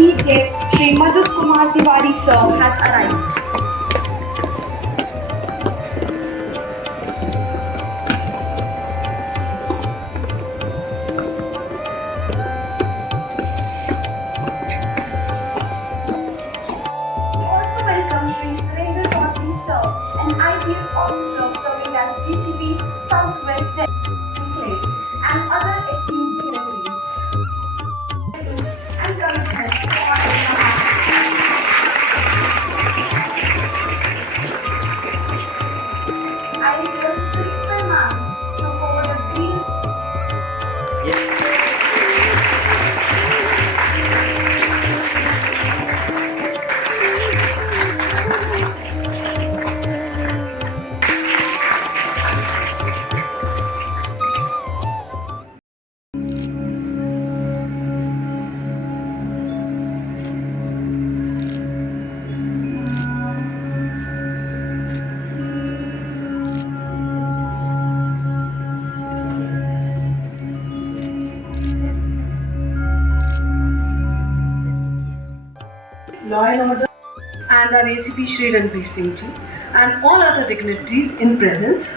chief guest, Shri Madhu Kumar Tiwari sir, has arrived. Also welcome Shri Surendra Chaudhary sir, an IPS officer serving as DCP Southwest Enclave, and other esteemed dignitaries. And commitment I request Principal Ma'am to forward a brief. Law and Order, and our ACP Shri Ranbir Singh ji, and all other dignitaries in presence,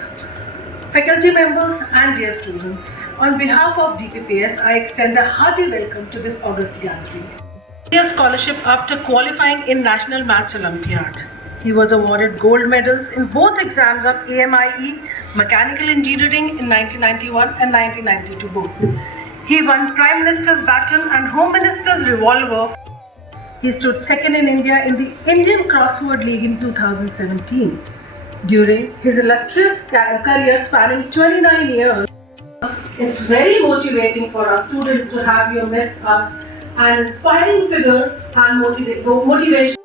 faculty members and dear students. On behalf of DPPS, I extend a hearty welcome to this August gathering. A scholarship after qualifying in National Maths Olympiad. He was awarded gold medals in both exams of AMIE Mechanical Engineering in 1991 and 1992 both. He won Prime Minister's Baton and Home Minister's Revolver. He stood second in India in the Indian Crossword League in 2017. During his illustrious career spanning 29 years, it's very motivating for our students to have you amidst us, an inspiring figure and motivation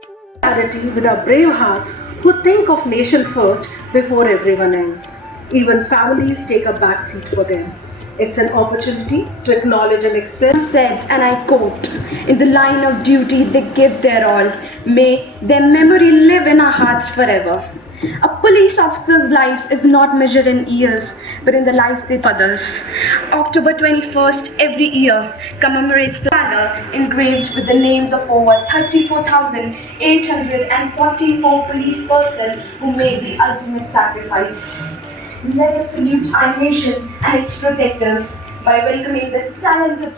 with our brave hearts who think of nation first before everyone else. Even families take a back seat for them. It's an opportunity to acknowledge and express. Said, and I quote, in the line of duty they give their all. May their memory live in our hearts forever. A police officer's life is not measured in years, but in the lives they others. October 21st every year commemorates the banner engraved with the names of over 34,844 police personnel who made the ultimate sacrifice. Let us salute our nation and its protectors by welcoming the talented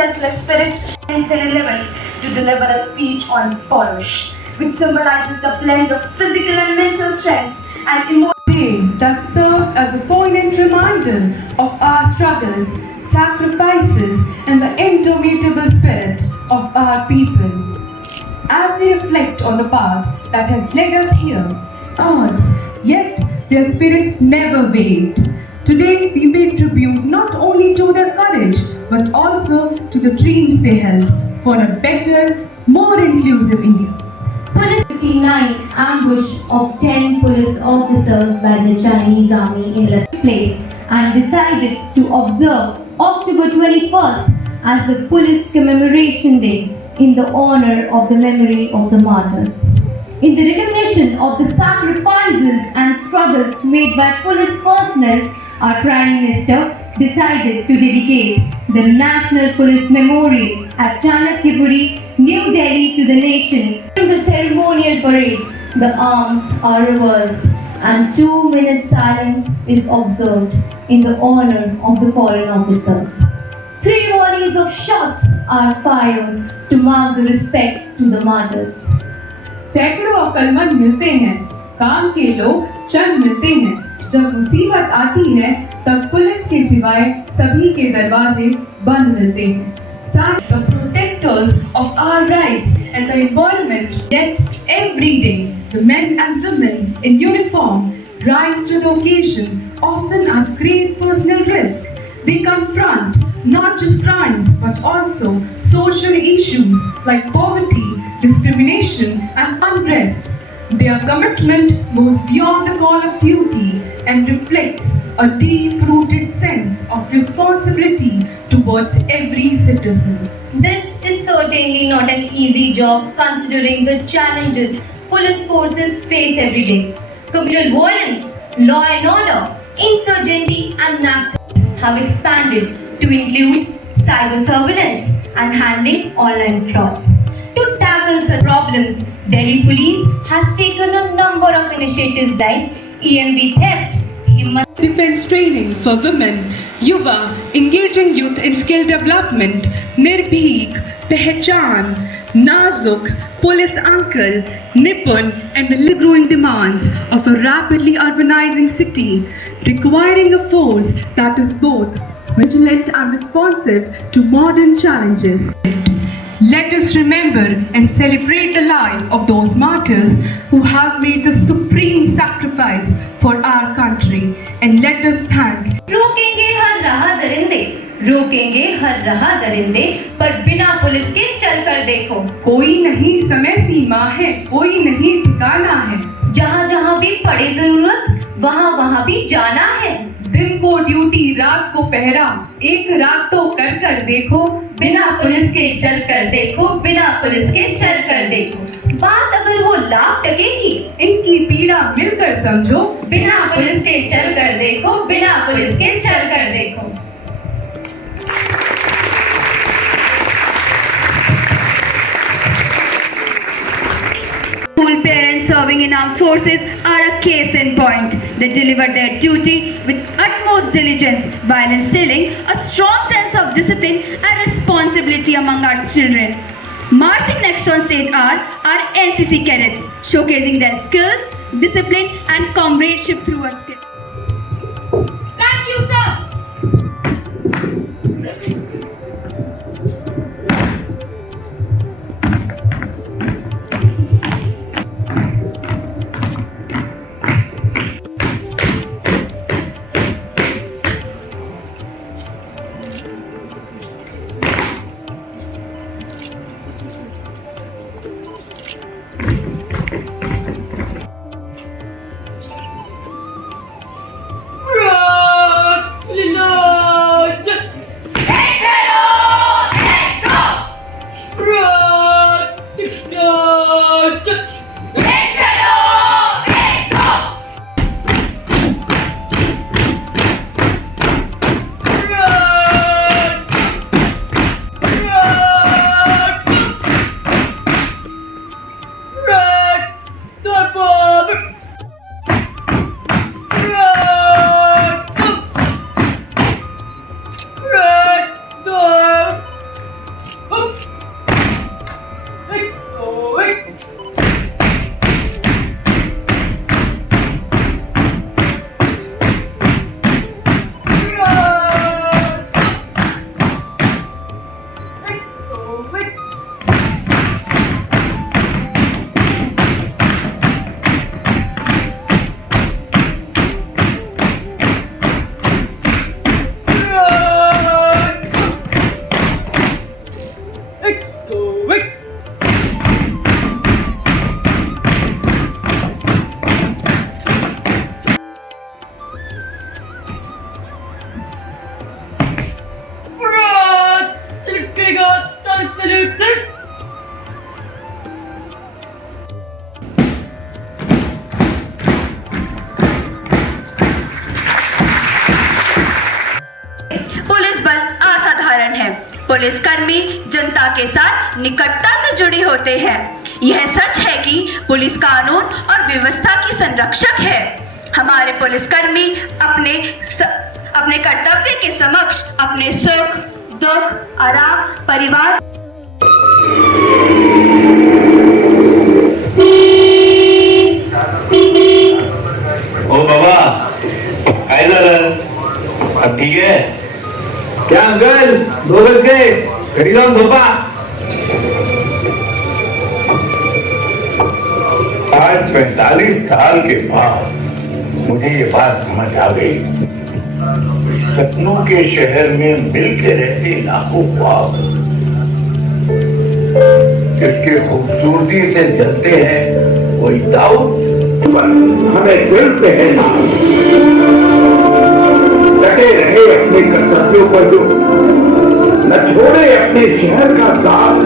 selfless spirit, and 11 to deliver a speech on Polish, which symbolizes the blend of physical and mental strength and emotional. Day that serves as a poignant reminder of our struggles, sacrifices, and the indomitable spirit of our people. As we reflect on the path that has led us here, odds, yet their spirits never wavered. Today we pay tribute not only to their courage, but also to the dreams they held for a better, more inclusive India. Police 59 ambush of 10 police officers by the Chinese army in the place and decided to observe October 21st as the Police Commemoration Day in the honor of the memory of the martyrs. In the recognition of the sacrifices and struggles made by police personnel, our Prime Minister decided to dedicate the National Police Memorial at Chanakyapuri, New Delhi to the nation. During the ceremonial parade, the arms are reversed and 2 minute silence is observed in the honor of the fallen officers. 3 volleys of shots are fired to mark the respect to the martyrs. सैकड़ों अक्लमंद मिलते हैं, काम के लोग चंद मिलते हैं। जब मुसीबत आती है तब पुलिस के सिवाय सभी के दरवाजे बंद मिलते हैं। The protectors of our rights and the environment, yet every day the men and women in uniform rise to the occasion, often at great personal risk. They confront not just crimes but also social issues like poverty, discrimination and unrest. Their commitment goes beyond the call of duty and reflects a deep-rooted sense of responsibility towards every citizen. This is certainly not an easy job considering the challenges police forces face every day. Communal violence, law and order, insurgency and narcotics have expanded to include cyber surveillance and handling online frauds. To tackle such problems, Delhi Police has taken a number of initiatives like EMV theft, Himmat Defense training for women, Yuva, engaging youth in skill development, Nirbheek, Pehchan, Nazuk, Police Uncle, Nipun, and the growing demands of a rapidly urbanizing city, requiring a force that is both vigilant and responsive to modern challenges. Let us remember and celebrate the life of those martyrs who have made the supreme sacrifice for our country, and let us thank रोकेंगे हर राह दरिंदे पर बिना police के चल कर देखो। कोई नहीं समय सीमा है, कोई नहीं ठिकाना है। जहाँ जहाँ भी पड़े जरूरत वहाँ वहाँ भी जाना है। दिन को ड्यूटी, रात को पहरा, एक रात तो कर कर देखो। बिना पुलिस के चल कर देखो, बिना पुलिस के चल कर देखो। बात अगर हो लाख टके की, इनकी पीड़ा मिलकर समझो। बिना पुलिस के चल कर देखो, बिना पुलिस के चल कर देखो। School parents serving in armed forces are a case in point. They deliver their duty with utmost diligence while instilling a strong sense of discipline and responsibility among our children. Marching next on stage are our NCC cadets, showcasing their skills, discipline and comradeship through a skill. Thank you, sir. पुलिसकर्मी जनता के साथ निकटता से जुड़े होते हैं। यह सच है कि पुलिस कानून और व्यवस्था की संरक्षक है। हमारे पुलिसकर्मी अपने कर्तव्य के समक्ष अपने सुख, दुख, आराम, परिवार ओ बाबा, काय झालं? अब ठीक है? क्या अंकल 2 बज गए, घरी जाऊन झोपा। आज 45 साल के बाद मुझे ये बात समझ आ गई। सपनों के शहर में मिलके रहते लाखों ख्वाब, जिसके खूबसूरती से जलते हैं वही दाऊद, हमें दिल से है ना डटे रहे अपने कर्तव्यों पर, जो न छोड़े अपने शहर का साथ,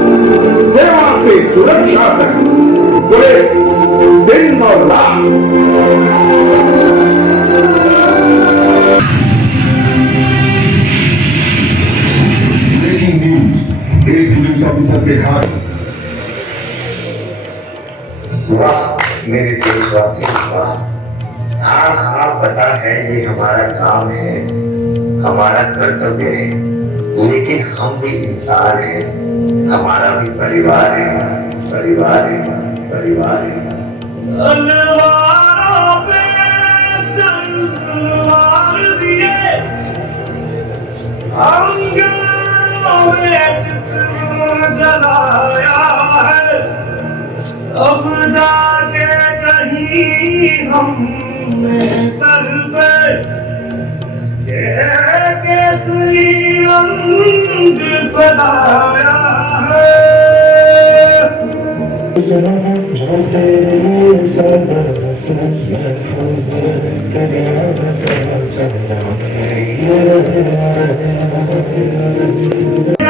सेवा से सुरक्षा तक पुलिस दिन और रात। ब्रेकिंग न्यूज, एक पुलिस ऑफिसर के हाथ। वाह मेरे देशवासी, वाह। हाँ पता है ये हमारा काम है, हमारा कर्तव्य है, लेकिन हम भी इंसान हैं, हमारा भी परिवार है, परिवार है, परिवार है। तलवारों पे तलवार दिए, अंगारों में जिस्म जलाया है, अब जाके कहीं हमने सर पे ये केसरी रंग सजाया है।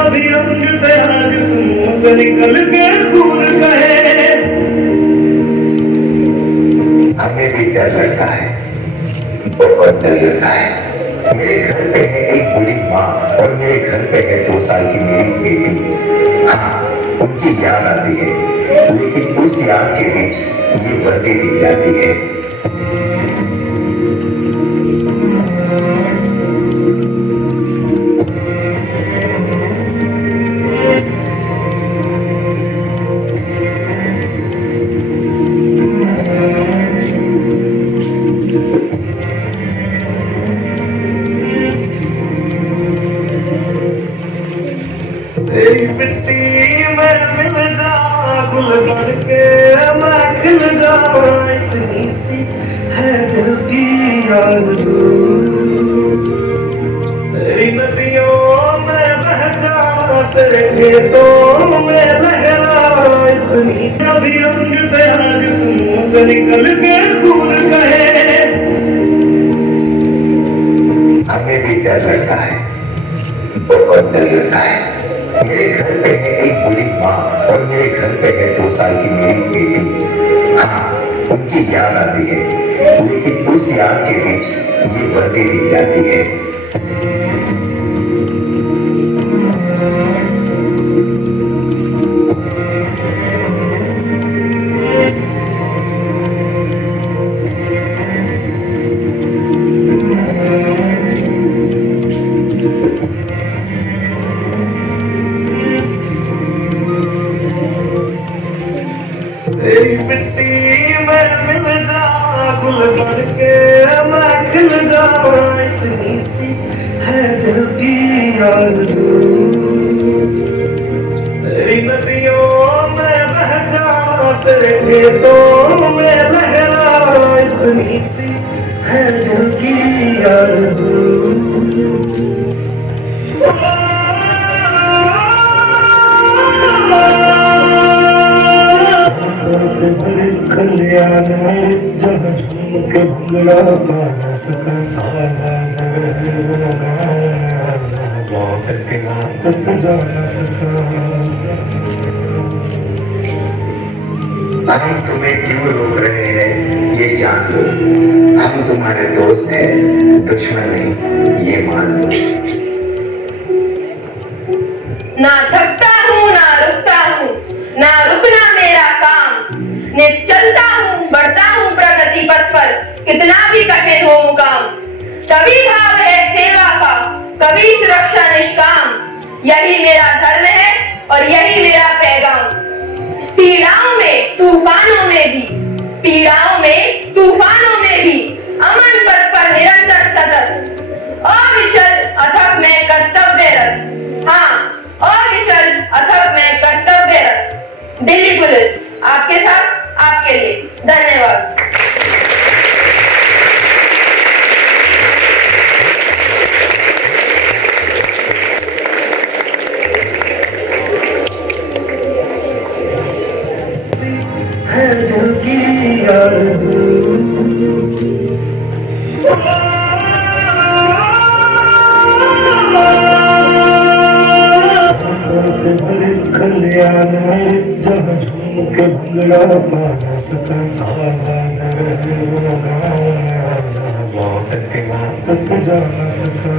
अभी रंग तेरा जिस्म से निकल के खून कहे, हमें भी डर लगता है, बहुत डर लगता है। मेरे घर पे है एक बुरी माँ और मेरे घर पे है 2 साल की मेरी बेटी। हाँ, उनकी याद आती है, लेकिन उस याद के बीच ये वर्दी दी जाती है। तेरी मिट्टी में मिल जा, गुल बन के मैं खिल जाऊं, इतनी सी है दिल की आरज़ू। तेरी नदियों में बह जा, तेरे खेतों में लहरा, इतनी सी अभी रंग तेरा जिस्म से निकल के खून कहे। हमें भी डर लगता है, बहुत डर लगता है। मेरे घर पे है एक बुरी माँ और मेरे घर पे है 2 साल की मेरी बेटी। हाँ, उनकी याद आती है, लेकिन उस याद के बीच ये वर्दी दी जाती है। तेरी मिट्टी में मिल जा, गुल बन के मैं खिल जाऊं, इतनी सी है दिल की आरज़ू। तेरी नदियों में बह जा, तेरे खेतों में लहरा, इतनी सी है दिल की आरज़ू। से भरे कल्याण में जहाँ झूम के भंगड़ा पा सका, लौट के वापस जा सका। हम तुम्हें क्यों रोक रहे हैं ये जान लो, हम तुम्हारे दोस्त हैं, दुश्मन नहीं, ये मान लो। ना थकता हूँ ना रुकता हूँ, ना रुकना मेरा काम। नित चलता हूँ बढ़ता हूँ प्रगति पथ पर, कितना भी कठिन हो मुकाम। कभी भाव है सेवा का, कभी सुरक्षा निष्काम, यही मेरा धर्म है और यही मेरा पैगाम। पीड़ाओं में तूफानों में भी, पीड़ाओं में तूफानों में भी अमन पथ पर निरंतर सतत, अविचल अथक मैं कर्तव्यरत। हाँ, अविचल अथक मैं कर्तव्यरत। दिल्ली पुलिस आपके साथ, आपके लिए। धन्यवाद। कल्याण में जहाँ झूम के भंगड़ा पा सका, लौट के वापस जा न सका।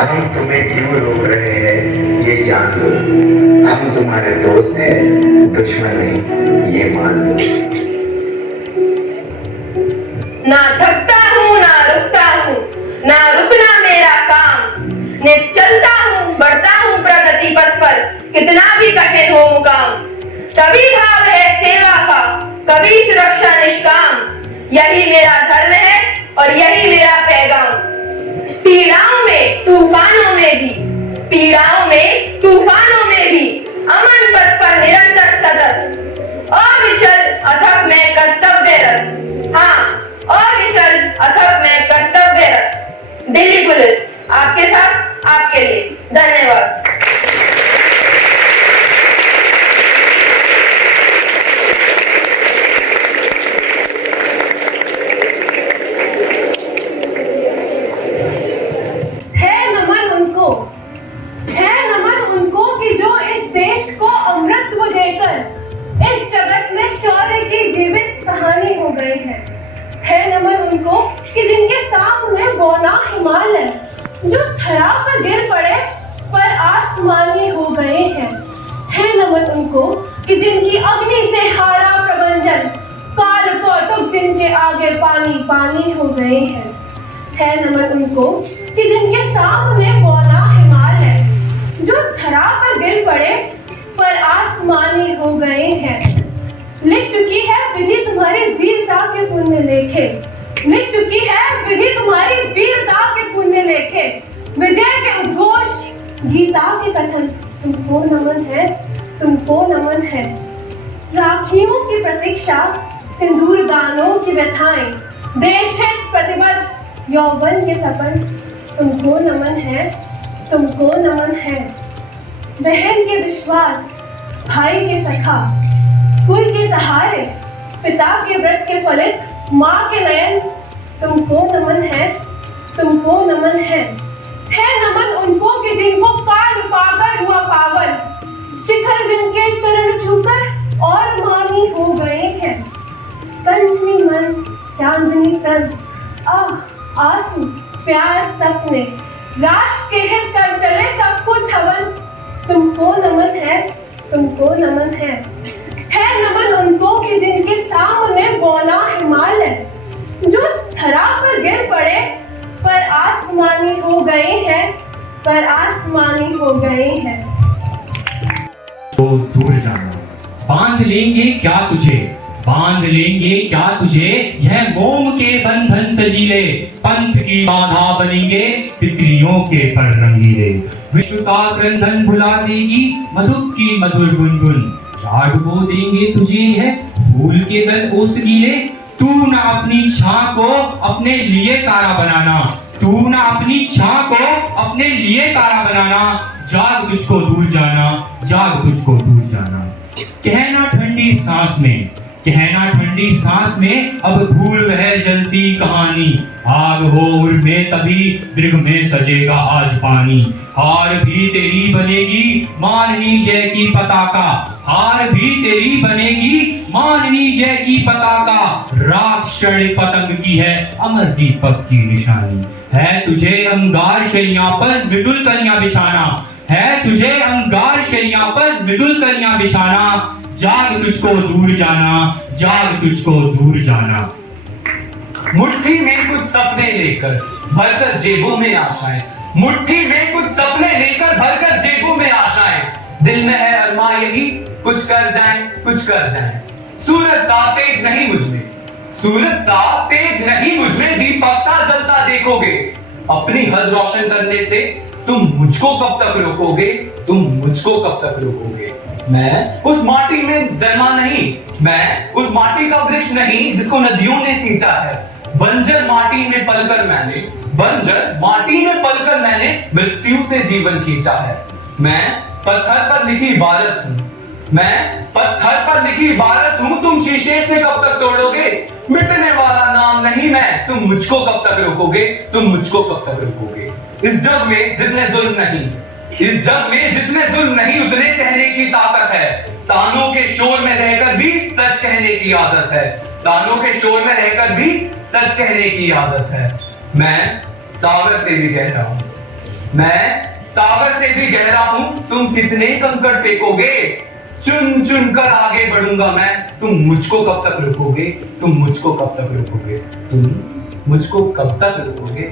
हम तुम्हें क्यों रोक रहे हैं ये जान लो, हम तुम्हारे दोस्त हैं, दुश्मन नहीं, ये मान लो। ना थकता हूँ ना रुकता हूँ, ना रुकना मेरा काम। नित चलता हूँ बढ़ता हूँ प्रगति पथ पर, कितना भी कठिन हो मुकाम। कभी भाव है सेवा का, कभी सुरक्षा निष्काम, यही मेरा धर्म है और यही मेरा पैगाम। पीड़ाओं में तूफानों में भी, पीड़ाओं में तूफानों में भी अमन पथ पर निरंतर सतत, अविचल अथक मैं कर्तव्यरत। हाँ, अविचल अथक मैं कर्तव्यरत। दिल्ली पुलिस आपके साथ, आपके लिए। धन्यवाद। है नमन उनको कि जो इस देश को अमृतत्व देकर इस जगत में शौर्य की जीवित कहानी हो गए हैं। है नमन उनको कि जिनके सामने बौना हिमालय जो थरा पर गिर पड़े पर आसमानी हो गए हैं। है नमन उनको कि जिनकी अग्नि से हारा प्रबंधन, काल कौतुक जिनके आगे पानी पानी हो गए हैं। है नमन उनको कि जिनके सामने बौना हिमालय जो थरा पर गिर पड़े पर आसमानी हो गए हैं। लिख चुकी है विधि तुम्हारी वीरता के पुण्य लेखे, लिख चुकी है विधि तुम्हारी वीरता के पुण्य लेखे। विजय के उद्घोष गीता के कथन, तुमको नमन है, तुमको नमन है। राखियों की प्रतीक्षा, सिंदूर गानों की व्यथाएं, देश हित प्रतिबद्ध यौवन के सपन, तुमको नमन है, तुमको नमन है। बहन के विश्वास, भाई के सखा, कुल के सहारे, पिता के व्रत के फलित, माँ के नयन, तुमको नमन है, तुमको नमन है। है नमन उनको कि जिनको काल पाकर हुआ पावन, शिखर जिनके चरण छूकर और मानी हो गए हैं। पंचमी मन, चांदनी तन, आंसू, प्यार, सपने, राष्ट्र के हित कर चले सब कुछ हवन, तुमको नमन है, तुमको नमन है। है नमन उनको कि जिनके सामने बौना हिमालय जो थरा पर गिर पड़े पर आसमानी हो गए हैं, पर आसमानी हो गए हैं। तो दूर जाना, बांध लेंगे क्या तुझे, बांध लेंगे क्या तुझे, यह मोम के बंधन सजीले, पंथ की बाधा बनेंगे तितलियों के पर रंगीले। विश्व का क्रंदन भुला देगी मधुप की मधुर गुनगुन, झाड़ को देंगे तुझे यह फूल के दल ओस गीले। तू ना अपनी छां को अपने लिए तारा बनाना, तू ना अपनी छां को अपने लिए तारा बनाना। जाग तुझको दूर जाना, जाग तुझको दूर जाना। कहना ठंडी सांस में, कहना ठंडी सांस में, अब भूल वह जलती कहानी। आग हो उर में तभी दृग में सजेगा आज पानी। हार भी तेरी बनेगी माननी जय की पताका, हार भी तेरी बनेगी माननी जय की पताका। राख क्षण पतंग की है अमर दीपक की निशानी, है तुझे अंगार शैया पर मृदुल कलियां बिछाना, है तुझे अंगार शैया पर मृदुल कलियां बिछाना। जाग तुझको दूर जाना, जाग तुझको दूर जाना। मुट्ठी में कुछ सपने लेकर भरकर जेबों में आशाएं, मुट्ठी में कुछ सपने लेकर भरकर जेबों में आशाएं। दिल में है अरमा यही कुछ कर जाएं, कुछ कर जाएं। सूरज सा तेज नहीं मुझ में, सूरज सा तेज नहीं मुझ में, दीपक सा जलता देखोगे। अपनी हद रोशन करने से तुम मुझको कब तक रोकोगे, तुम मुझको कब तक रोकोगे। मैं उस माटी में जन्मा नहीं, मैं उस माटी का वृक्ष नहीं जिसको नदियों ने सींचा है। बंजर माटी में पलकर मैंने, बंजर माटी में पलकर मैंने मृत्यु से जीवन खींचा है। मैं पत्थर पर लिखी इबारत हूँ, मैं पत्थर पर लिखी इबारत हूँ, तुम शीशे से कब तक तोड़ोगे। मिटने वाला नाम नहीं मैं, तुम मुझको कब तक रोकोगे, तुम मुझको कब तक रोकोगे। इस जग में जितने जुल्म नहीं, इस जग में जितने जुल्म नहीं, उतने सहने की ताकत है। तानों के शोर में रहकर भी सच कहने की आदत है, तानों के शोर में रहकर भी सच कहने की आदत है। मैं सागर से भी गहरा हूं, मैं सागर से भी गहरा हूं, तुम कितने कंकड़ फेंकोगे। चुन चुन कर आगे बढ़ूंगा मैं, तुम मुझको कब तक रोकोगे, तुम मुझको कब तक रोकोगे, तुम मुझको कब तक रोकोगे।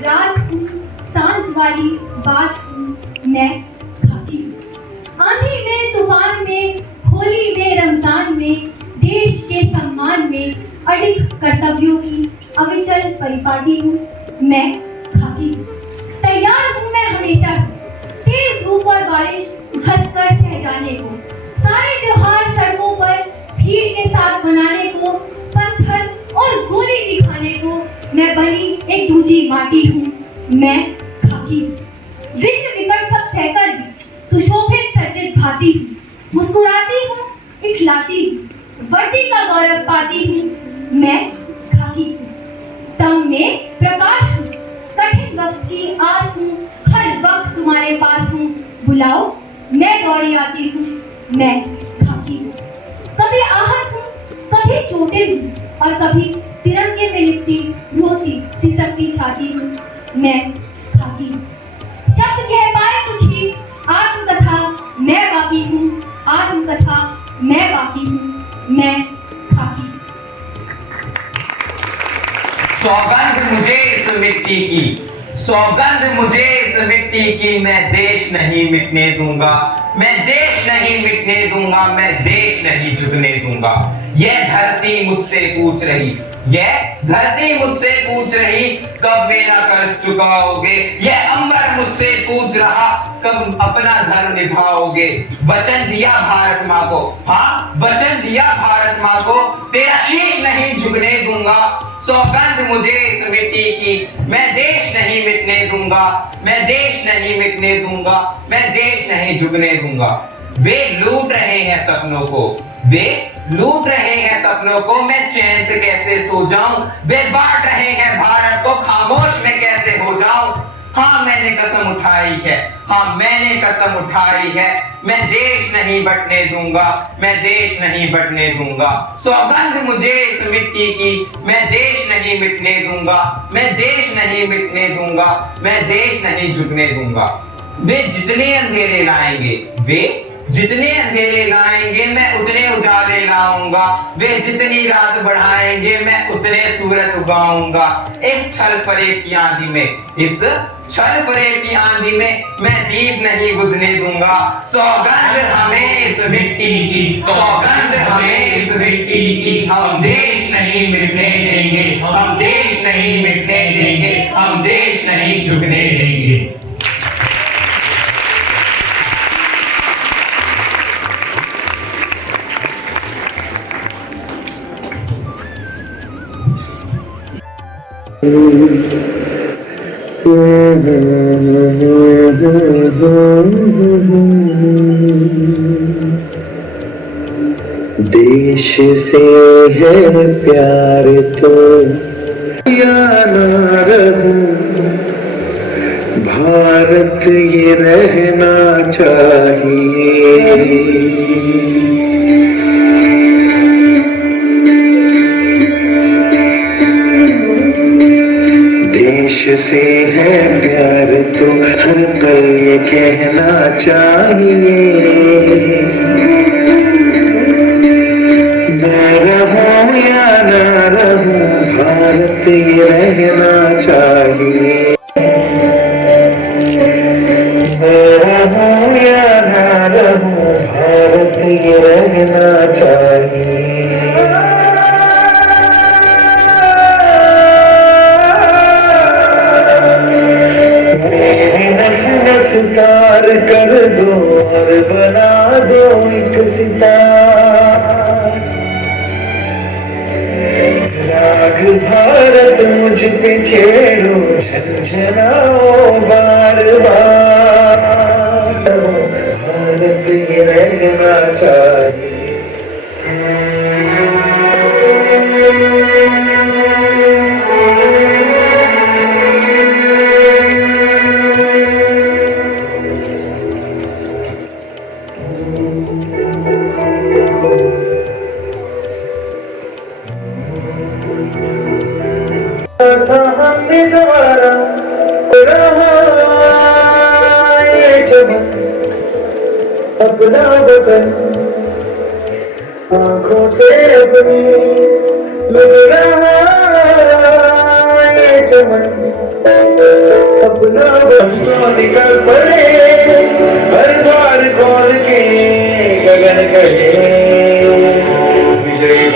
रात हूँ, सांझ वाली बात हूँ, मैं खाकी हूँ। आंधी में, तूफान में, होली में, रमजान में, देश के सम्मान में अडिग कर्तव्यों की अविचल परिपाटी हूँ, मैं खाकी हूँ। तैयार हूँ मैं हमेशा, तेज धूप और बारिश हंसकर सह जाने को, सारे त्योहार सड़कों पर भीड़ के साथ मनाने को, पत्थर और गोली दिखाने को। मैं बनी एक दूजी माटी हूँ, मैं खाकी हूँ। विघ्न विकट सब सहकर भी सुशोभित सज्जित भाती हूँ, मुस्कुराती हूँ, इखलाती हूँ, वर्दी का गौरव पाती हूँ, मैं खाकी हूँ। तम में प्रकाश हूँ, कठिन वक्त की आस हूँ, हर वक्त तुम्हारे पास हूँ, बुलाओ मैं दौड़ी आती हूँ, मैं खाकी हूँ। कभी आहत हूँ, कभी चोटिल हूँ, और कभी तिरंगे में लिपटी रोती सिसकती छाती हूँ, मैं खाकी हूँ। शब्द कह पाए कुछ ही, आत्मकथा मैं बाकी हूँ, आत्मकथा मैं बाकी हूँ, मैं खाकी हूँ। सौगंध मुझे इस मिट्टी की, सौगंध मुझे इस मिट्टी की, मैं देश नहीं मिटने दूंगा, मैं देश नहीं मिटने दूंगा, मैं देश नहीं झुकने दूंगा। यह धरती मुझसे पूछ रही, यह धरती मुझसे पूछ रही, कब मेरा कर्ज चुकाओगे। यह अंबर मुझसे पूछ रहा, कब अपना धर्म निभाओगे। वचन दिया भारत माँ को, हाँ वचन दिया भारत माँ को, तेरा शीश नहीं झुकने दूंगा। सौगंध मुझे इस मिट्टी की, मैं देश नहीं मिटने दूंगा, मैं देश नहीं मिटने दूंगा, मैं देश नहीं झुकने दूंगा। वे लूट रहे हैं सपनों को, वे लूट रहे हैं सपनों को, मैं चैन से कैसे सो जाऊं। वे बांट रहे हैं भारत को, खामोश में कैसे हो जाऊं। हाँ मैंने कसम उठाई है, हाँ मैंने कसम उठाई है, मैं देश नहीं बटने दूंगा, मैं देश नहीं बटने दूंगा। सौगंध मुझे इस मिट्टी की, मैं देश नहीं मिटने दूंगा, मैं देश नहीं मिटने दूंगा, मैं देश नहीं झुकने दूंगा। वे जितने अंधेरे लाएंगे, वे जितने अंधेरे लाएंगे, मैं उतने उजाले लाऊंगा। वे जितनी रात बढ़ाएंगे, मैं उतने सूरज उगाऊंगा। इस छल फरेब की आंधी में, इस छल फरेब की आंधी में, मैं दीप नहीं बुझने दूंगा। सौगंध हमें इस मिट्टी की, सौगंध हमें इस मिट्टी की, हम देश नहीं मिटने देंगे, हम देश नहीं मिटने देंगे, हम देश नहीं झुकने देंगे। देश से है प्यार तो या ना रहूं, भारत ये रहना चाहिए। कहना चाहिए, मैं रहूं या ना रहूं, भारत ये रहना चाहिए। मैं रहूं या ना रहूं, भारत ये रहना चाहिए। मेरी नस नस तार कर दो और बना दो एक सितार, राग भारत मुझ पे छेड़ो, झंझनाओ बार बार, भारत ये रहना चाहिए। था हमने सवारा रहा ये जब अपना बदन, आंखों से अपनी लग रहा ये चमन, अपना बन तो निकल पड़े, हर द्वार खोल के गगन कहे विजयी।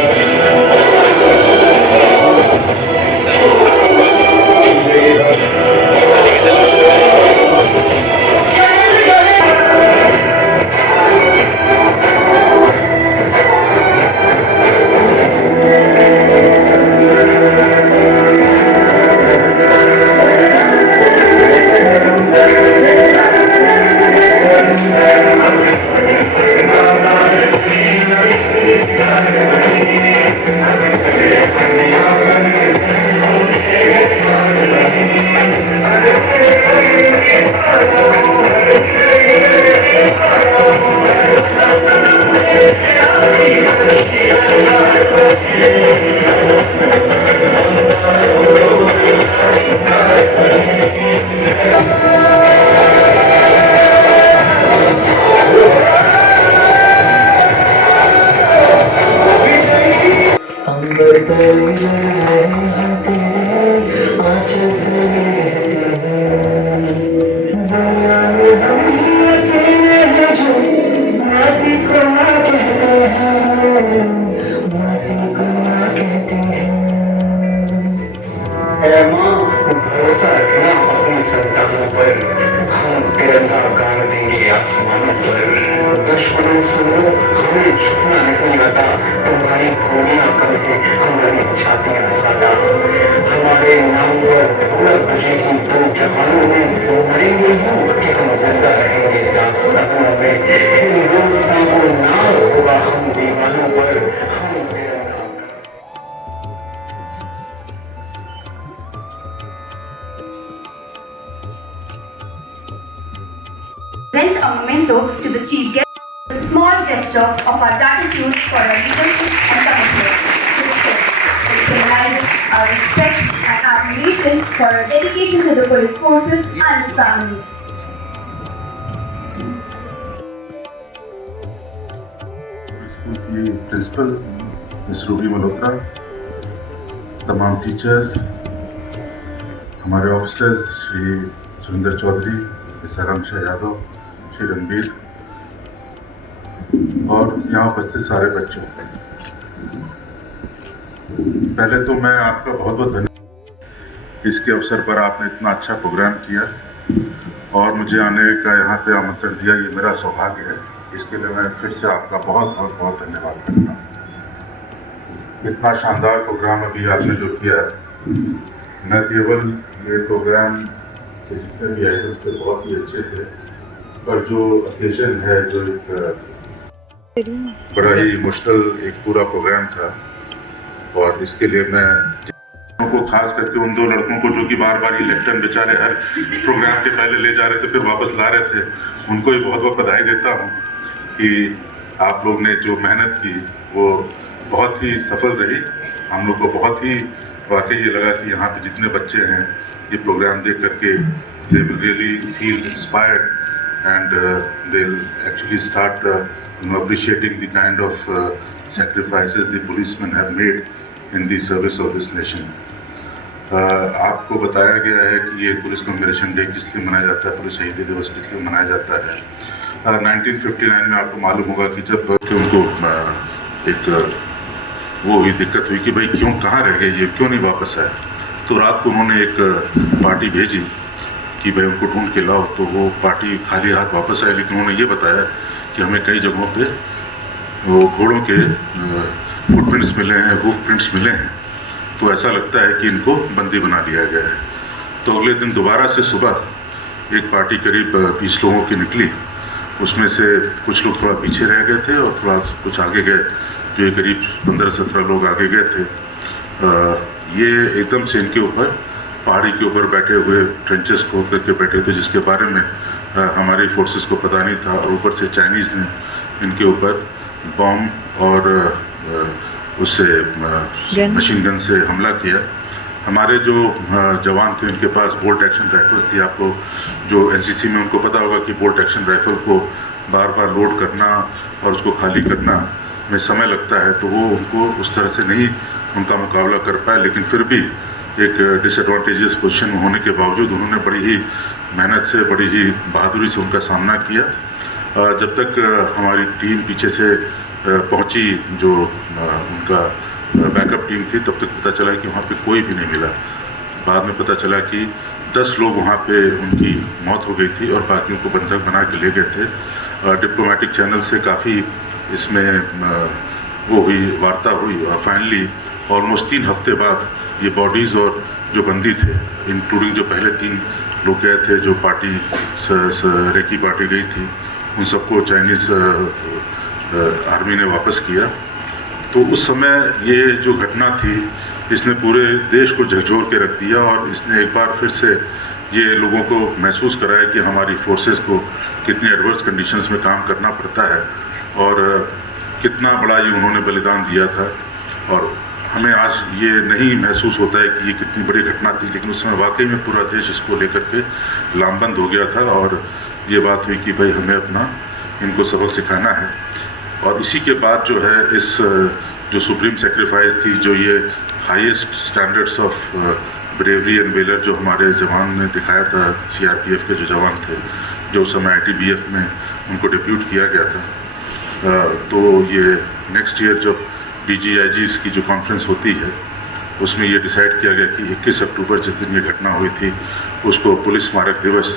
भरोसा रखना अपनी संतानों पर, हम तिरंगा गाड़ देंगे आसमानों पर। दुश्मनों सुनो, हमें झुकना नहीं आता, तुम्हारी गोलियां कम है, हमारी छातियां ज्यादा। हमारे नाम पर दौलत बजेगी दो जहानों में, मरेंगे यूं कि हम जिंदा रहेंगे दास्तानों में। हिंदुस्तान को नाज होगा हम दीवानों पर, हम तिरंगा। Present a memento to the chief guest, a small gesture of our gratitude for our leadership and commitment to the service. It symbolizes our respect and admiration for our dedication to the police forces and its families. School की principal miss Ruby Malhotra, तमाम teachers, हमारे officers Shri Surendra Chaudhary, miss आकांक्षा यादव, श्री रणबीर और यहाँ उपस्थित सारे बच्चों, पहले तो मैं आपका बहुत बहुत धन्यवाद। इसके अवसर पर आपने इतना अच्छा प्रोग्राम किया और मुझे आने का यहाँ पे आमंत्रण दिया, ये मेरा सौभाग्य है। इसके लिए मैं फिर से आपका बहुत बहुत बहुत धन्यवाद करता हूँ। इतना शानदार प्रोग्राम अभी आपने जो किया, न केवल ये प्रोग्राम के जितने भी आइटम्स थे बहुत ही अच्छे थे, पर जो ओकेजन है, जो एक बड़ा ही इमोशनल एक पूरा प्रोग्राम था, और इसके लिए मैं को खास करके उन दो लड़कों को जो कि बार बार ये लेफ्टिनेंट बेचारे हर प्रोग्राम के पहले ले जा रहे थे फिर वापस ला रहे थे, उनको भी बहुत बहुत बधाई देता हूँ कि आप लोग ने जो मेहनत की वो बहुत ही सफल रही। हम लोग को बहुत ही वाकई ये लगा कि यहाँ पे जितने बच्चे हैं ये प्रोग्राम देख करके they will really feel inspired and they'll actually start appreciating the kind of sacrifices the policemen have made in the service of this nation. आपको बताया गया है कि ये पुलिस कमेमोरेशन डे किस लिए मनाया जाता है, पुलिस शहीदी दिवस किस लिए मनाया जाता है। 1959 में आपको मालूम होगा कि जब उनको एक वो हुई दिक्कत हुई कि भाई क्यों कहाँ रह गए, ये क्यों नहीं वापस आए, तो रात को उन्होंने एक पार्टी भेजी कि भाई उनको ढूंढ के लाओ। तो वो पार्टी खाली हाथ वापस आए, लेकिन उन्होंने ये बताया कि हमें कई जगहों पे वो घोड़ों के फुटप्रिंट्स मिले हैं, हूफ प्रिंट्स मिले हैं, तो ऐसा लगता है कि इनको बंदी बना लिया गया है। तो अगले दिन दोबारा से सुबह एक पार्टी करीब 20 लोगों की निकली, उसमें से कुछ लोग थोड़ा पीछे रह गए थे और थोड़ा कुछ आगे गए, जो करीब 15-17 लोग आगे गए थे। ये एकदम से इनके ऊपर पहाड़ी के ऊपर बैठे हुए ट्रेंचेस खोद करके बैठे थे, जिसके बारे में हमारी फोर्सेस को पता नहीं था, और ऊपर से चाइनीज़ ने इनके ऊपर बॉम्ब और उससे मशीन गन से हमला किया। हमारे जो जवान थे उनके पास बोल्ट एक्शन राइफल्स थी। आपको जो एनसीसी में उनको पता होगा कि बोल्ट एक्शन राइफल को बार बार लोड करना और उसको खाली करना में समय लगता है, तो वो उनको उस तरह से नहीं उनका मुकाबला कर पाए, लेकिन फिर भी एक डिसएडवांटेजियस पोजीशन में होने के बावजूद उन्होंने बड़ी ही मेहनत से, बड़ी ही बहादुरी से उनका सामना किया। जब तक हमारी टीम पीछे से पहुंची, जो उनका बैकअप टीम थी, तब तक पता चला कि वहाँ पे कोई भी नहीं मिला। बाद में पता चला कि 10 लोग वहाँ पे उनकी मौत हो गई थी और बाकियों को बंधक बना के ले गए थे। डिप्लोमेटिक चैनल से काफ़ी इसमें वो हुई, वार्ता हुई, और फाइनली ऑलमोस्ट 3 हफ्ते बाद ये बॉडीज़ और जो बंदी थे, इंक्लूडिंग जो पहले 3 लोग गए थे, जो पार्टी रेकी पार्टी गई थी, उन सबको चाइनीज़ आर्मी ने वापस किया। तो उस समय ये जो घटना थी, इसने पूरे देश को झकझोर के रख दिया, और इसने एक बार फिर से ये लोगों को महसूस कराया कि हमारी फोर्सेस को कितनी एडवर्स कंडीशंस में काम करना पड़ता है और कितना बड़ा ये उन्होंने बलिदान दिया था। और हमें आज ये नहीं महसूस होता है कि ये कितनी बड़ी घटना थी, लेकिन उस समय वाकई में पूरा देश इसको लेकर के लामबंद हो गया था, और ये बात हुई कि भाई हमें अपना इनको सबक सिखाना है। और इसी के बाद जो है इस जो सुप्रीम सेक्रीफाइस थी, जो ये highest standards of bravery and valour जो हमारे जवान ने दिखाया था, सीआरपीएफ के जो जवान थे, जो उस समय आईटीबीएफ में उनको डिप्यूट किया गया था, तो ये नेक्स्ट ईयर जब डीजीआईजीज़ की जो कॉन्फ्रेंस होती है, उसमें ये डिसाइड किया गया कि 21 अक्टूबर जिस दिन ये घटना हुई थी, उसको पुलिस स्मारक दिवस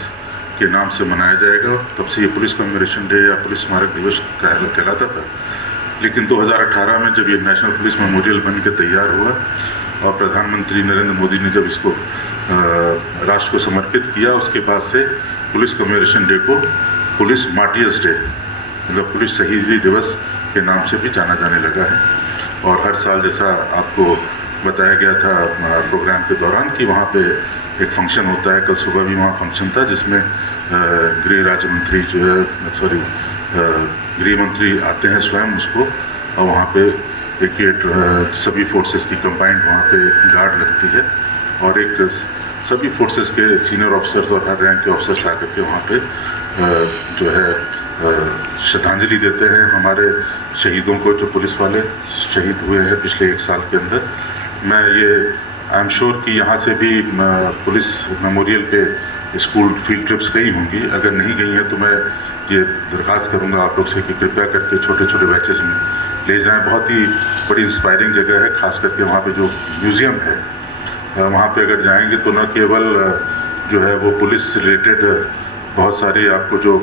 के नाम से मनाया जाएगा। तब से ये पुलिस कमेमोरेशन डे या पुलिस स्मारक दिवस कहलाता था। लेकिन 2018 में जब ये नेशनल पुलिस मेमोरियल बन के तैयार हुआ और प्रधानमंत्री नरेंद्र मोदी ने जब इसको राष्ट्र को समर्पित किया, उसके बाद से पुलिस कमेमोरेशन डे को पुलिस मार्टियर्स डे, मतलब पुलिस शहीदी दिवस के नाम से भी जाना जाने लगा है। और हर साल, जैसा आपको बताया गया था प्रोग्राम के दौरान, कि वहाँ पे एक फंक्शन होता है। कल सुबह भी वहाँ फंक्शन था, जिसमें गृह राज्य मंत्री जो है गृह मंत्री आते हैं स्वयं उसको, और वहाँ पे एक सभी फोर्सेस की कंबाइंड वहाँ पे गार्ड लगती है, और एक सभी फोर्सेस के सीनियर ऑफिसर्स और हर रैंक के ऑफिसर्स आकर के वहाँ पे जो है श्रद्धांजलि देते हैं हमारे शहीदों को, जो पुलिस वाले शहीद हुए हैं पिछले 1 साल के अंदर। मैं ये आई एम श्योर कि यहाँ से भी पुलिस मेमोरियल पे स्कूल फील्ड ट्रिप्स गई होंगी। अगर नहीं गई हैं तो मैं ये दरख्वास्त करूँगा आप लोग से कि कृपया करके छोटे छोटे बैचेस में ले जाएं। बहुत ही बड़ी इंस्पायरिंग जगह है, खास करके वहाँ पे जो म्यूज़ियम है, वहाँ पे अगर जाएंगे तो न केवल जो है वो पुलिस से रिलेटेड बहुत सारे आपको जो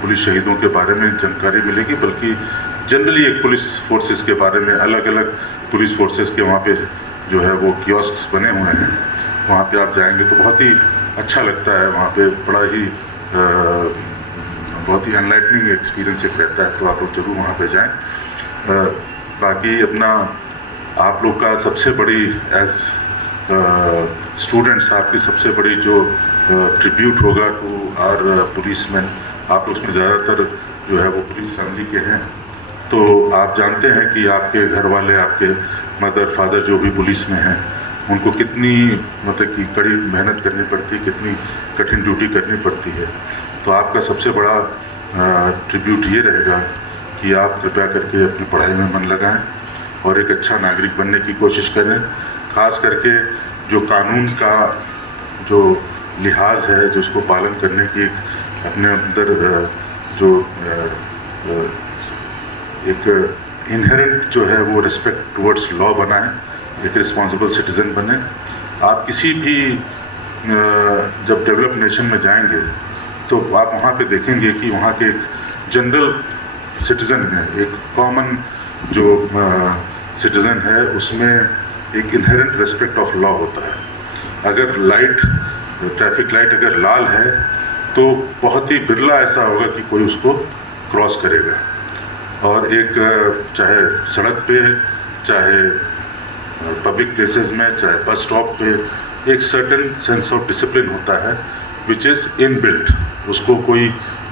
पुलिस शहीदों के बारे में जानकारी मिलेगी, बल्कि जनरली एक पुलिस फोर्सेस के बारे में, अलग अलग पुलिस फोर्सेस के वहाँ पे जो है वो कियोस्क्स बने हुए हैं। वहाँ पे आप जाएंगे तो बहुत ही अच्छा लगता है। वहाँ पे बड़ा ही बहुत ही एनलाइटनिंग एक्सपीरियंस एक रहता है, तो आप लोग जरूर वहाँ पे जाएं। बाकी अपना आप लोग का सबसे बड़ी एज स्टूडेंट्स आपकी सबसे बड़ी जो ट्रिब्यूट होगा टू आर पुलिसमैन, आप उसमें ज़्यादातर जो है वो पुलिस फैमिली के हैं, तो आप जानते हैं कि आपके घर वाले, आपके मदर फादर जो भी पुलिस में हैं, उनको कितनी मतलब कि कड़ी मेहनत करनी पड़ती है, कितनी कठिन ड्यूटी करनी पड़ती है। तो आपका सबसे बड़ा ट्रिब्यूट ये रहेगा कि आप कृपया करके अपनी पढ़ाई में मन लगाएं और एक अच्छा नागरिक बनने की कोशिश करें। खास करके जो कानून का जो लिहाज है, जो उसको पालन करने की अपने अंदर जो एक इनहेरेंट जो है वो रिस्पेक्ट टुवर्ड्स लॉ बनाएं, एक रिस्पॉन्सिबल सिटीज़न बने। आप किसी भी जब डेवलप नेशन में जाएंगे तो आप वहाँ पे देखेंगे कि वहाँ के एक जनरल सिटीज़न में, एक कॉमन जो सिटीज़न है, उसमें एक इनहेरेंट रिस्पेक्ट ऑफ लॉ होता है। अगर ट्रैफिक लाइट अगर लाल है तो बहुत ही बिरला ऐसा होगा कि कोई उसको क्रॉस करेगा। और एक चाहे सड़क पे, चाहे पब्लिक प्लेसेस में, चाहे बस स्टॉप पे, एक सर्टेन सेंस ऑफ डिसिप्लिन होता है विच इज़ इनबिल्ट। उसको कोई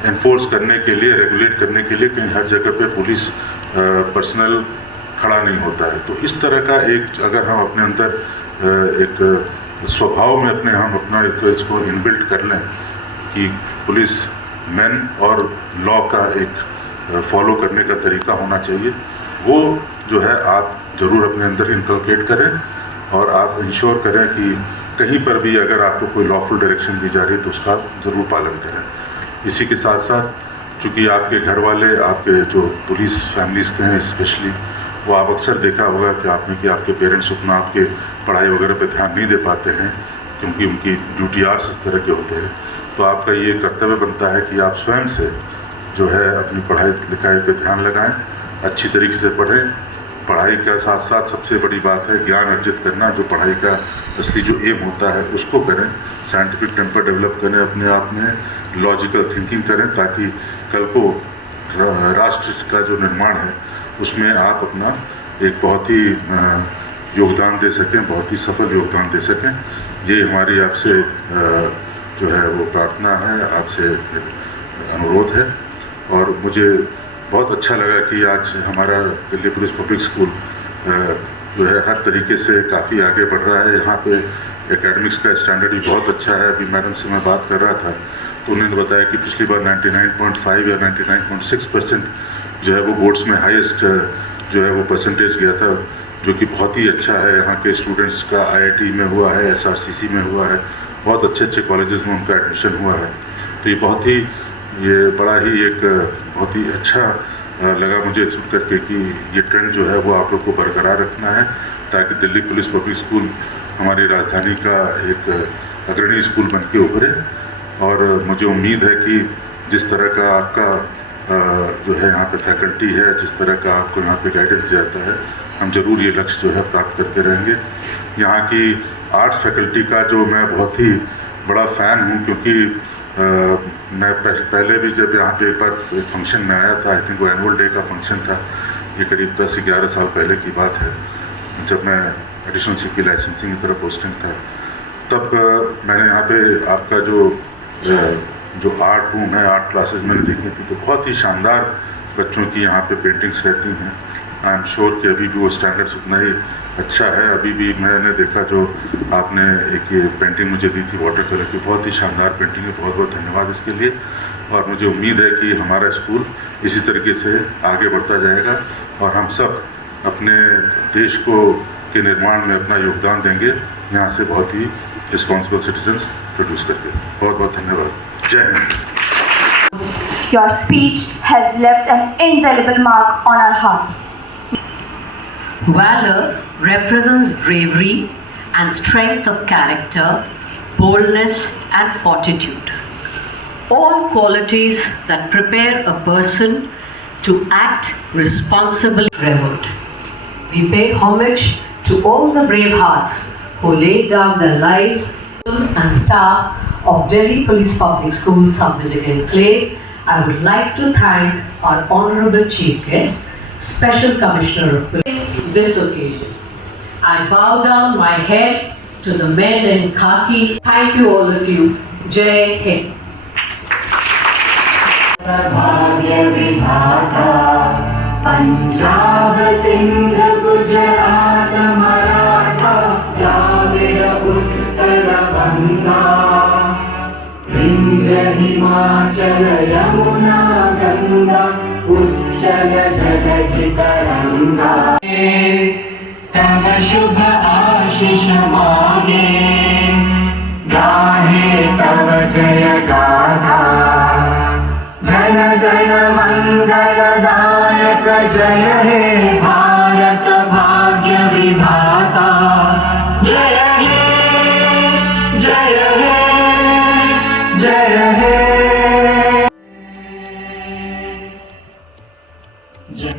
एनफोर्स करने के लिए, रेगुलेट करने के लिए कहीं हर जगह पे पुलिस पर्सनल खड़ा नहीं होता है। तो इस तरह का एक अगर हम अपने अंदर एक स्वभाव में हम अपना एक इसको इनबिल्ट कर लें कि पुलिस मैन और लॉ का एक फॉलो करने का तरीका होना चाहिए, वो जो है आप ज़रूर अपने अंदर इनकलकेट करें और आप इंश्योर करें कि कहीं पर भी अगर आपको कोई लॉफुल डायरेक्शन दी जा रही है तो उसका ज़रूर पालन करें। इसी के साथ साथ चूँकि आपके घर वाले, आपके जो पुलिस फैमिलीज़ के हैं स्पेशली, वो आप अक्सर देखा होगा कि आपके पेरेंट्स उतना आपके पढ़ाई वगैरह पे ध्यान नहीं दे पाते हैं क्योंकि उनकी ड्यूटी आवर्स इस तरह के होते हैं। तो आपका ये कर्तव्य बनता है कि आप स्वयं से जो है अपनी पढ़ाई लिखाई पे ध्यान लगाएं, अच्छी तरीके से पढ़ें। पढ़ाई के साथ साथ सबसे बड़ी बात है ज्ञान अर्जित करना। जो पढ़ाई का असली जो एम होता है उसको करें, साइंटिफिक टेम्पर डेवलप करें, अपने आप में लॉजिकल थिंकिंग करें, ताकि कल को राष्ट्र का जो निर्माण है उसमें आप अपना एक बहुत ही योगदान दे सकें, बहुत ही सफल योगदान दे सकें। ये हमारी आपसे जो है वो प्रार्थना है, आपसे अनुरोध है। और मुझे बहुत अच्छा लगा कि आज हमारा दिल्ली पुलिस पब्लिक स्कूल जो है हर तरीके से काफ़ी आगे बढ़ रहा है। यहाँ पे एकेडमिक्स का स्टैंडर्ड भी बहुत अच्छा है। अभी मैडम से मैं बात कर रहा था तो उन्होंने बताया कि पिछली बार 99.5 या 99.6% जो है वो बोर्ड्स में हाईएस्ट जो है वो परसेंटेज गया था, जो कि बहुत ही अच्छा है। यहाँ के स्टूडेंट्स का IIT में हुआ है, SRCC में हुआ है, बहुत अच्छे कॉलेजेस में उनका एडमिशन हुआ है। तो ये बड़ा ही एक बहुत ही अच्छा लगा मुझे सुन करके कि ये ट्रेंड जो है वो आप लोग को बरकरार रखना है, ताकि दिल्ली पुलिस पब्लिक स्कूल हमारी राजधानी का एक अग्रणी स्कूल बन के उभरे। और मुझे उम्मीद है कि जिस तरह का आपका जो है यहाँ पे फैकल्टी है, जिस तरह का आपको यहाँ पे गाइडेंस जाता है, हम जरूर ये लक्ष्य जो है प्राप्त करते रहेंगे। यहाँ की आर्ट्स फैकल्टी का जो मैं बहुत ही बड़ा फ़ैन हूँ, क्योंकि मैं पहले भी जब यहाँ पे एक बार फंक्शन में आया था, आई थिंक वो एनुअल डे का फंक्शन था, ये करीब 10-11 साल पहले की बात है, जब मैं एडिशनल सीपी लाइसेंसिंग की तरफ पोस्टिंग था। तब मैंने यहाँ पे आपका जो आर्ट रूम है, आर्ट क्लासेस मैंने देखी थी, तो बहुत ही शानदार बच्चों की यहाँ पे पेंटिंग्स रहती हैं। आई एम श्योर कि अभी भी वो स्टैंडर्ड्स उतना ही अच्छा है। अभी भी मैंने देखा जो आपने एक ये पेंटिंग मुझे दी थी वाटर कलर की, बहुत ही शानदार पेंटिंग है। बहुत बहुत धन्यवाद इसके लिए। और मुझे उम्मीद है कि हमारा स्कूल इसी तरीके से आगे बढ़ता जाएगा और हम सब अपने देश के निर्माण में अपना योगदान देंगे, यहाँ से बहुत ही रिस्पॉन्सिबल सिटीजन्स प्रोड्यूस करके। बहुत बहुत धन्यवाद। जय Hind. Your speech has left an indelible mark on our hearts. Valor represents bravery and strength of character, boldness and fortitude. All qualities that prepare a person to act responsibly revered. We pay homage to all the brave hearts who laid down their lives and staff of Delhi Police Public School, Sub-Division Enclave. I would like to thank our Honorable Chief Guest, Special Commissioner of Police, this occasion. I bow down my head to the men in khaki. Thank you all of you. Jai Hind. Punjab Sindh Gujarat Maratha Dravida Utkal Ganga Vindhya Himachal Yamuna Ganga उच्चल जगति तरंगा तव शुभ आशीष मांगे गाहे तव जय गाथा जन गण मंगलदायक जय हे भारत भाग्य विधाता जय हे जय हे जय हे जय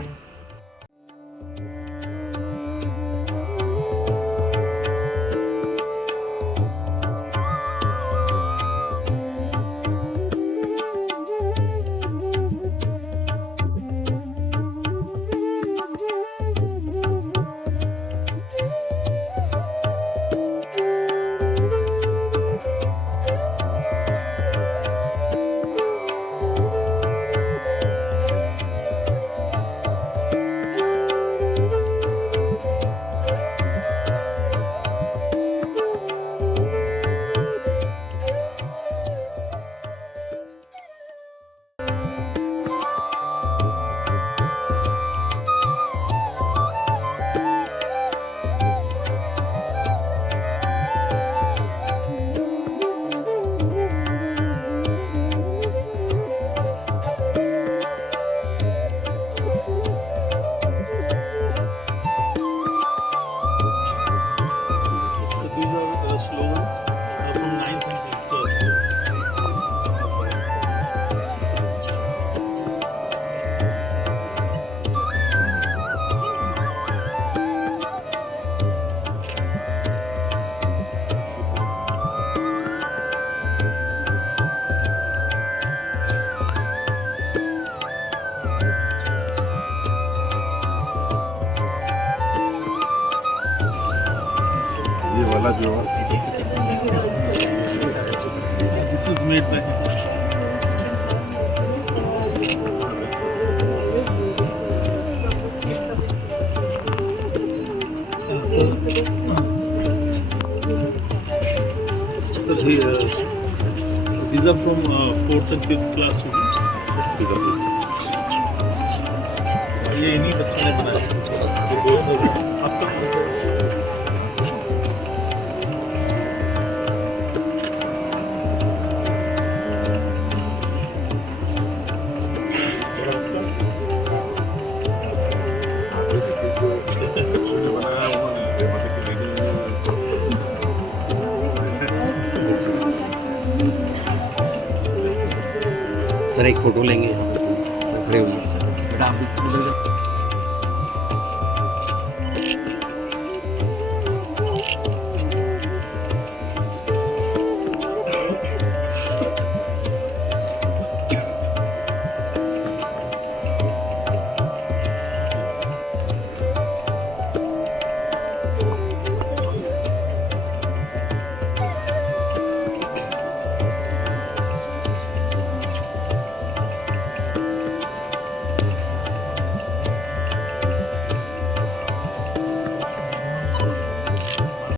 ये वाला जो this is made by these are from 4th and 5th class students. ये इन्हीं बच्चों ने बनाया आपका सर एक फोटो लेंगे यहाँ पे, सर खड़े होइए।